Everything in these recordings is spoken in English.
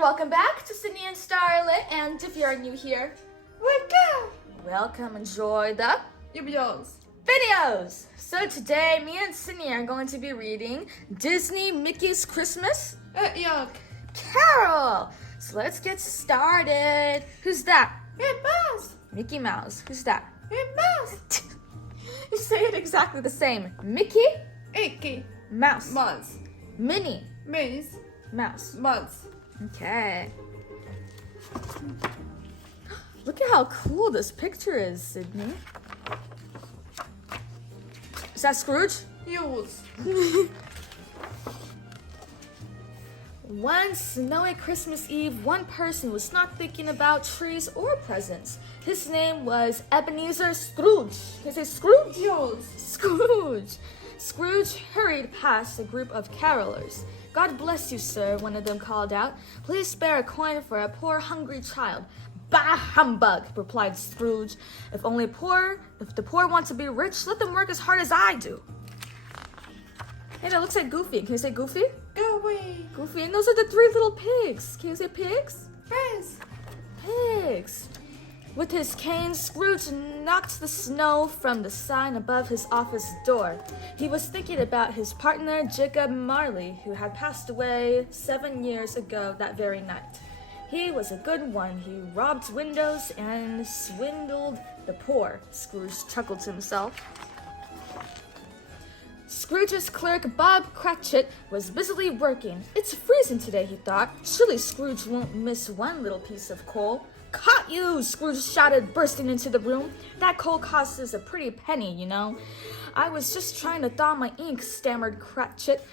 welcome back to Sydney and Starlet, and if you're new here, welcome, enjoy the videos. So today, me and Sydney are going to be reading Disney Mickey's Christmas Carol. So let's get started. Who's that? Mickey Mouse. Who's that? You say it exactly the same. Mickey? Mouse. Minnie? Mouse. Okay. Look at how cool this picture is, Sydney. Is that Scrooge? One snowy Christmas Eve, one person was not thinking about trees or presents. His name was Ebenezer Scrooge. Can I say Scrooge? Scrooge. Scrooge hurried past a group of carolers. "God bless you, sir," one of them called out. "Please spare a coin for a poor, hungry child." "Bah, humbug," replied Scrooge. If the poor want to be rich, let them work as hard as I do." Hey, that looks like Goofy. Can you say Goofy? Goofy. And those are the three little pigs. Can you say pigs? Pigs. With his cane, Scrooge knocked the snow from the sign above his office door. He was thinking about his partner, Jacob Marley, who had passed away 7 years ago that very night. He was a good one. He robbed windows and swindled the poor. Scrooge chuckled to himself. Scrooge's clerk, Bob Cratchit, was busily working. "It's freezing today," he thought. "Surely Scrooge won't miss one little piece of coal." "Caught you!" Scrooge shouted, bursting into the room. "That coal costs us a pretty penny, you know." "I was just trying to thaw my ink," stammered Cratchit.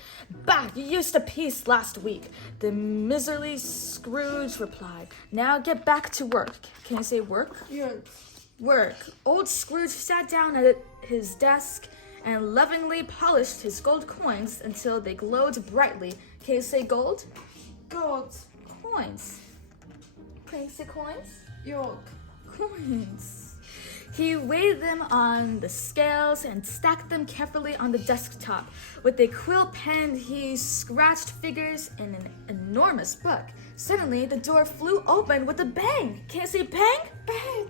"Bah, you used a piece last week," the miserly Scrooge replied. "Now get back to work." Can I say work? Work. Old Scrooge sat down at his desk and lovingly polished his gold coins until they glowed brightly. Can you say gold? Coins. Can you say coins? Coins. He weighed them on the scales and stacked them carefully on the desktop. With a quill pen, he scratched figures in an enormous book. Suddenly, the door flew open with a bang. Can you say bang? Bang.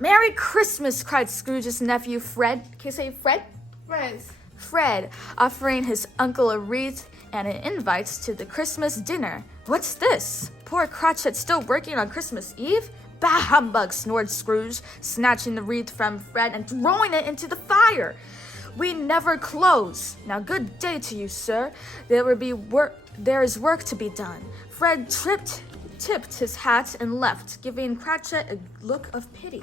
"Merry Christmas," cried Scrooge's nephew, Fred. Can you say Fred? Fred, offering his uncle a wreath and an invite to the Christmas dinner. "What's this? Poor Cratchit still working on Christmas Eve?" "Bah, humbug," snored Scrooge, snatching the wreath from Fred and throwing it into the fire. "We never close. Now good day to you, sir. There is work to be done." Fred tipped his hat and left, giving Cratchit a look of pity.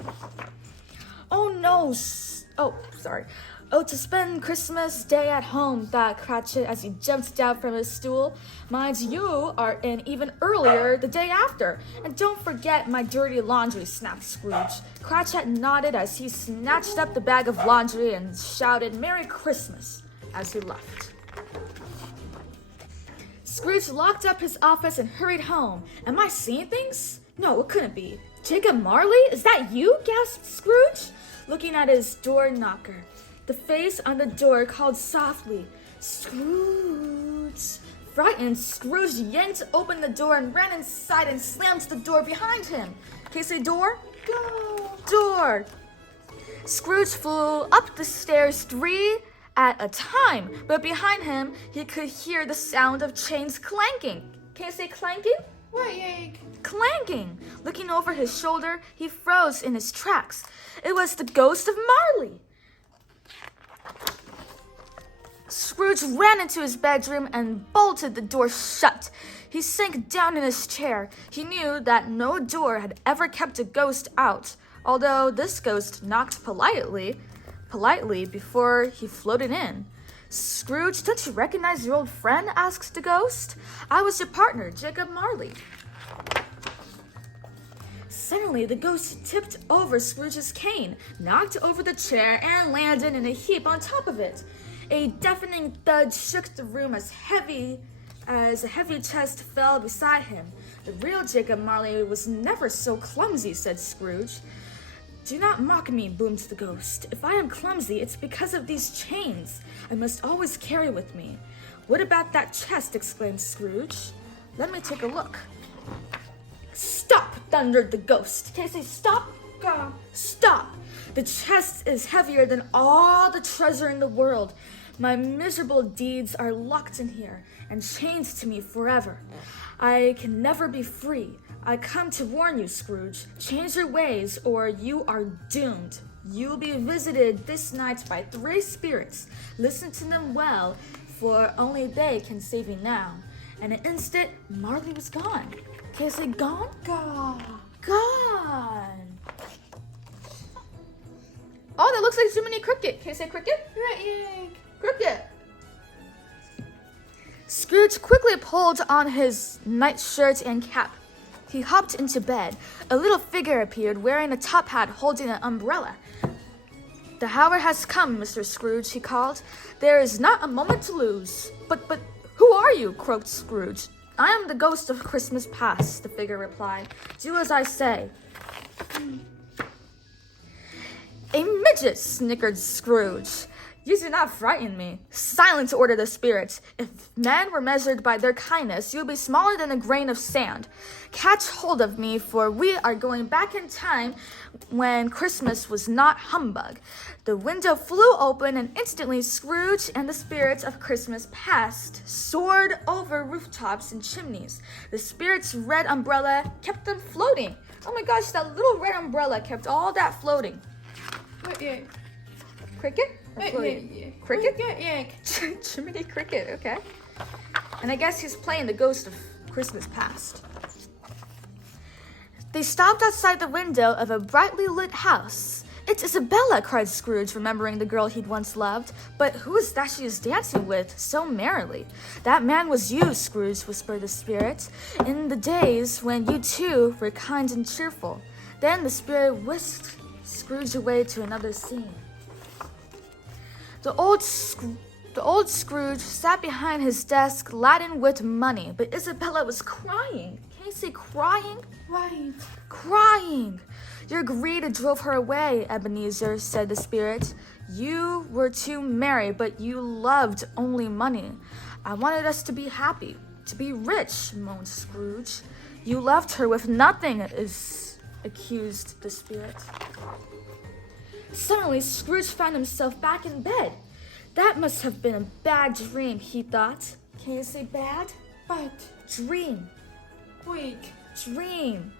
Oh, to spend Christmas Day at home," thought Cratchit as he jumped down from his stool. "Mind you are in even earlier the day after. And don't forget my dirty laundry," snapped Scrooge. Cratchit nodded as he snatched up the bag of laundry and shouted "Merry Christmas" as he left. Scrooge locked up his office and hurried home. "Am I seeing things? No, it couldn't be. Jacob Marley? Is that you?" gasped Scrooge, looking at his door knocker. The face on the door called softly, "Scrooge!" Frightened, Scrooge yanked open the door and ran inside and slammed the door behind him. Can you say door? Door! Scrooge flew up the stairs 3 at a time, but behind him he could hear the sound of chains clanking. Can you say clanking? Clanking! Looking over his shoulder, he froze in his tracks. It was the Ghost of Marley. Scrooge ran into his bedroom and bolted the door shut. He sank down in his chair. He knew that no door had ever kept a ghost out, although this ghost knocked politely before he floated in. "Scrooge, don't you recognize your old friend?" asked the ghost. "I was your partner, Jacob Marley." Suddenly, the ghost tipped over Scrooge's cane, knocked over the chair, and landed in a heap on top of it. A deafening thud shook the room as a heavy chest fell beside him. "The real Jacob Marley was never so clumsy," said Scrooge. "Do not mock me," boomed the ghost. "If I am clumsy, it's because of these chains I must always carry with me. What about that chest? Exclaimed Scrooge. Let me take a look. Stop! Thundered the ghost. Can I say stop? Stop! The chest is heavier than all the treasure in the world. My miserable deeds are locked in here and chained to me forever. I can never be free. I come to warn you, Scrooge. Change your ways or you are doomed. You'll be visited this night by 3 spirits. Listen to them well, for only they can save you now. In an instant, Marley was gone. Can I say gone? Gone. Oh, that looks like Jiminy Cricket. Can I say cricket? Cricket. Scrooge quickly pulled on his nightshirt and cap. He hopped into bed. A little figure appeared wearing a top hat holding an umbrella. The hour has come, Mr. Scrooge, he called. There is not a moment to lose. But who are you? Croaked Scrooge. I am the ghost of Christmas past, the figure replied. Do as I say. A midget, snickered Scrooge. You do not frighten me. Silence, ordered the spirits. If men were measured by their kindness, you would be smaller than a grain of sand. Catch hold of me, for we are going back in time when Christmas was not humbug. The window flew open, and instantly Scrooge and the spirits of Christmas past soared over rooftops and chimneys. The spirits' red umbrella kept them floating. Oh my gosh, that little red umbrella kept all that floating. Cricket? Cricket? Jiminy Cricket, okay. And I guess he's playing the ghost of Christmas past. They stopped outside the window of a brightly lit house. It's Isabella, cried Scrooge, remembering the girl he'd once loved. But who is that she is dancing with so merrily? That man was you, Scrooge, whispered the spirit, in the days when you too were kind and cheerful. Then the spirit whisked Scrooge away to another scene. The old Scrooge sat behind his desk laden with money, but Isabella was crying. Can you say crying? Right. Crying. Your greed drove her away, Ebenezer, said the spirit. You were too merry, but you loved only money. I wanted us to be happy, to be rich, moaned Scrooge. You left her with nothing, accused the spirit. Suddenly, Scrooge found himself back in bed. That must have been a bad dream, he thought. Can you say bad? But Dream. weak. Dream,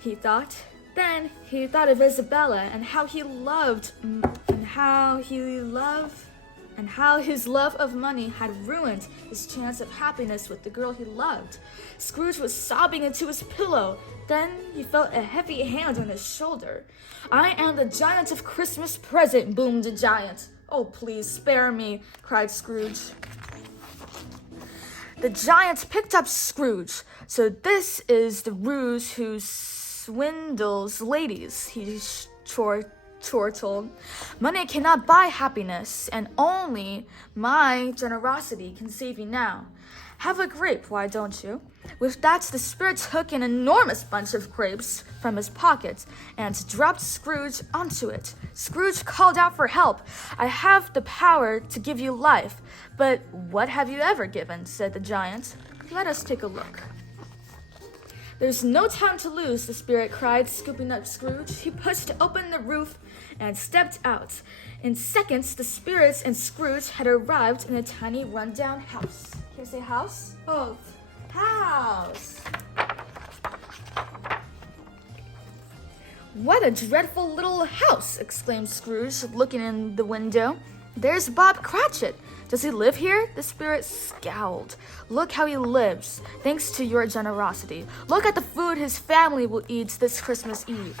he thought. Then he thought of Isabella and how his love of money had ruined his chance of happiness with the girl he loved. Scrooge was sobbing into his pillow. Then he felt a heavy hand on his shoulder. I am the giant of Christmas present, boomed the giant. Oh, please spare me, cried Scrooge. The giant picked up Scrooge. So this is the ruse who swindles ladies, he chortled. Money cannot buy happiness, and only my generosity can save you now. Have a grape, why don't you? With that, the spirit took an enormous bunch of grapes from his pocket and dropped Scrooge onto it. Scrooge called out for help. I have the power to give you life, but what have you ever given? Said the giant. Let us take a look. There's no time to lose, the spirit cried, scooping up Scrooge. He pushed open the roof and stepped out. In seconds, the spirits and Scrooge had arrived in a tiny rundown house. Can you say house? Both. House. What a dreadful little house, exclaimed Scrooge, looking in the window. There's Bob Cratchit. Does he live here? The spirit scowled. Look how he lives, thanks to your generosity. Look at the food his family will eat this Christmas Eve.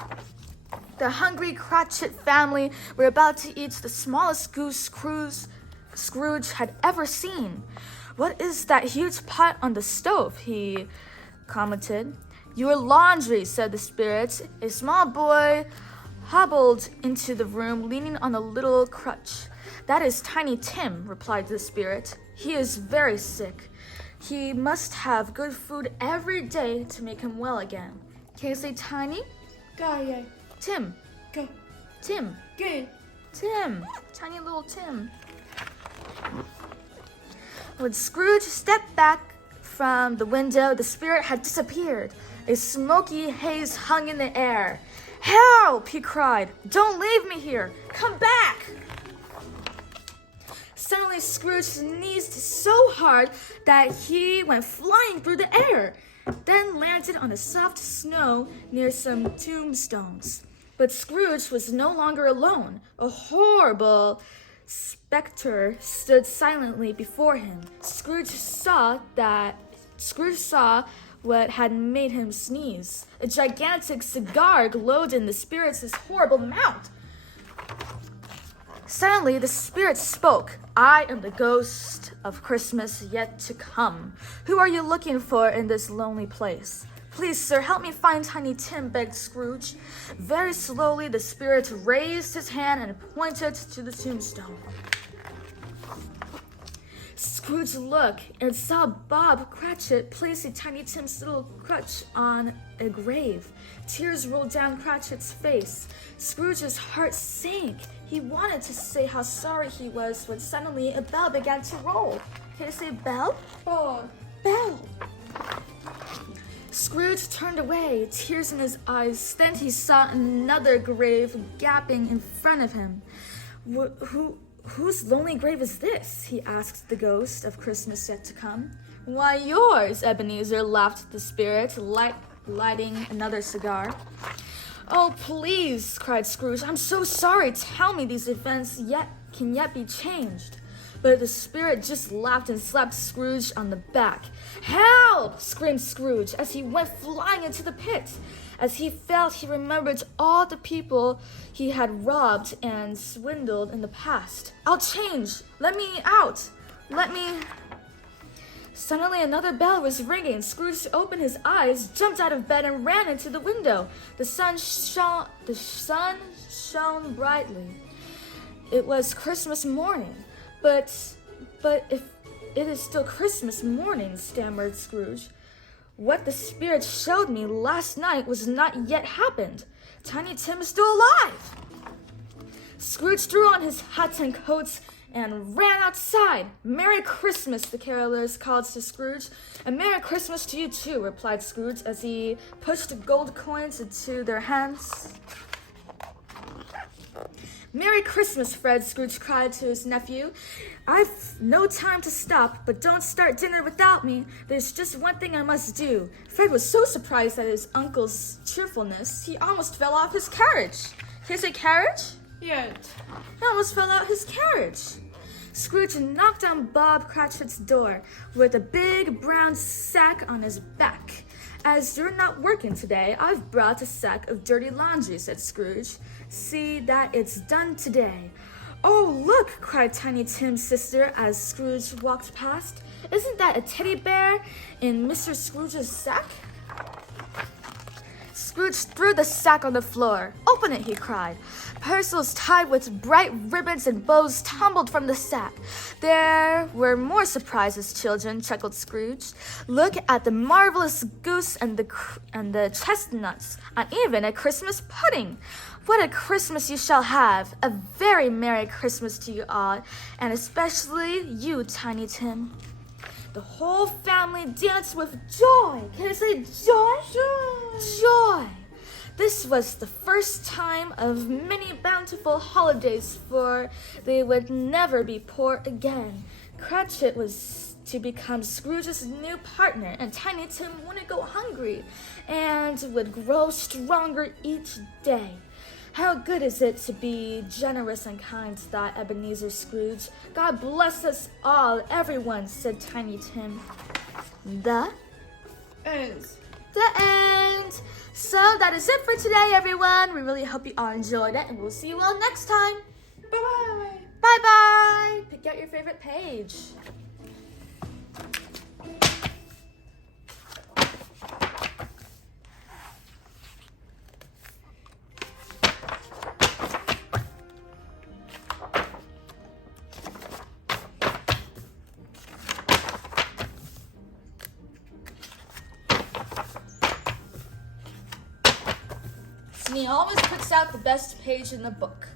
The hungry Cratchit family were about to eat the smallest goose Scrooge had ever seen. What is that huge pot on the stove? He commented. Your laundry, said the spirit. A small boy hobbled into the room, leaning on a little crutch. That is Tiny Tim, replied the spirit. He is very sick. He must have good food every day to make him well again. Can you say Tiny? Guy. Tim. Go. Tim. Good. Tim. Tiny little Tim. When Scrooge stepped back from the window, the spirit had disappeared. A smoky haze hung in the air. "Help!" he cried. "Don't leave me here! Come back!" Suddenly, Scrooge sneezed so hard that he went flying through the air, then landed on the soft snow near some tombstones. But Scrooge was no longer alone. A horrible specter stood silently before him. Scrooge saw what had made him sneeze. A gigantic cigar glowed in the spirit's horrible mouth. Suddenly, the spirit spoke. "I am the ghost of Christmas yet to come. Who are you looking for in this lonely place?" "Please, sir, help me find Tiny Tim," begged Scrooge. Very slowly, the spirit raised his hand and pointed to the tombstone. Scrooge looked and saw Bob Cratchit placing Tiny Tim's little crutch on a grave. Tears rolled down Cratchit's face. Scrooge's heart sank. He wanted to say how sorry he was when suddenly a bell began to roll. Can you say bell? Ball. Bell. Scrooge turned away, tears in his eyes. Then he saw another grave gaping in front of him. Whose lonely grave is this?" he asked the ghost of Christmas yet to come. "Why, yours," Ebenezer laughed the spirit, lighting another cigar. "Oh, please," cried Scrooge. "I'm so sorry. Tell me these events can yet be changed." But the spirit just laughed and slapped Scrooge on the back. "Help!" screamed Scrooge as he went flying into the pit. As he fell, he remembered all the people he had robbed and swindled in the past. "I'll change! Let me out! Let me..." Suddenly another bell was ringing. Scrooge opened his eyes, jumped out of bed, and ran into the window. The sun shone brightly. It was Christmas morning. But if it is still Christmas morning," stammered Scrooge. "What the spirit showed me last night was not yet happened. Tiny Tim is still alive." Scrooge threw on his hat and coats and ran outside. "Merry Christmas," the carolers called to Scrooge. "And Merry Christmas to you too," replied Scrooge as he pushed gold coins into their hands. "Merry Christmas, Fred," Scrooge cried to his nephew. "I've no time to stop, but don't start dinner without me. There's just one thing I must do." Fred was so surprised at his uncle's cheerfulness, he almost fell off his carriage. Can you say carriage? Yet. He almost fell out his carriage. Scrooge knocked on Bob Cratchit's door with a big brown sack on his back. "As you're not working today, I've brought a sack of dirty laundry," said Scrooge. "See that it's done today." "Oh, look!" cried Tiny Tim's sister as Scrooge walked past. "Isn't that a teddy bear in Mr. Scrooge's sack?" Scrooge threw the sack on the floor. "Open it," he cried. Parcels tied with bright ribbons and bows tumbled from the sack. "There were more surprises, children," chuckled Scrooge. "Look at the marvelous goose and the chestnuts, and even a Christmas pudding. What a Christmas you shall have! A very Merry Christmas to you all, and especially you, Tiny Tim." The whole family danced with joy. Can I say joy? Joy! This was the first time of many bountiful holidays, for they would never be poor again. Cratchit was to become Scrooge's new partner, and Tiny Tim wouldn't go hungry and would grow stronger each day. How good is it to be generous and kind, thought Ebenezer Scrooge. God bless us all, everyone, said Tiny Tim. The end. So that is it for today, everyone. We really hope you all enjoyed it, and we'll see you all next time. Bye-bye. Bye-bye. Pick out your favorite page. And he always picks out the best page in the book.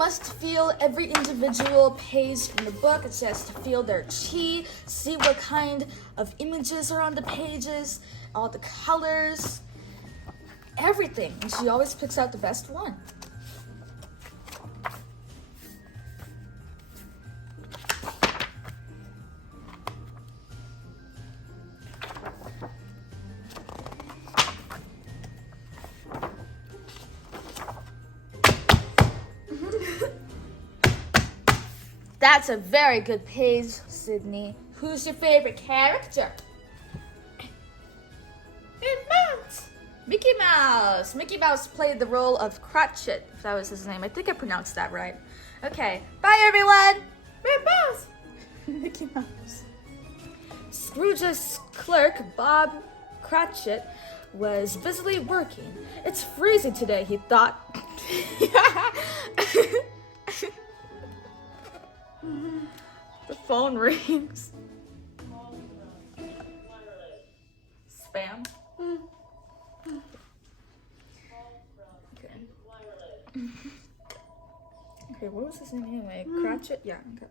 must feel every individual page in the book. She has to feel their chi, see what kind of images are on the pages, all the colors, everything. And she always picks out the best one. That's a very good page, Sydney. Who's your favorite character? Mickey Mouse. Mickey Mouse played the role of Cratchit, if that was his name. I think I pronounced that right. Okay, bye everyone. Red Mouse. Mickey Mouse. Scrooge's clerk, Bob Cratchit, was busily working. It's freezing today, he thought. The phone rings. Spam. Okay. Okay, what was his name anyway? Cratchit? Yeah, okay.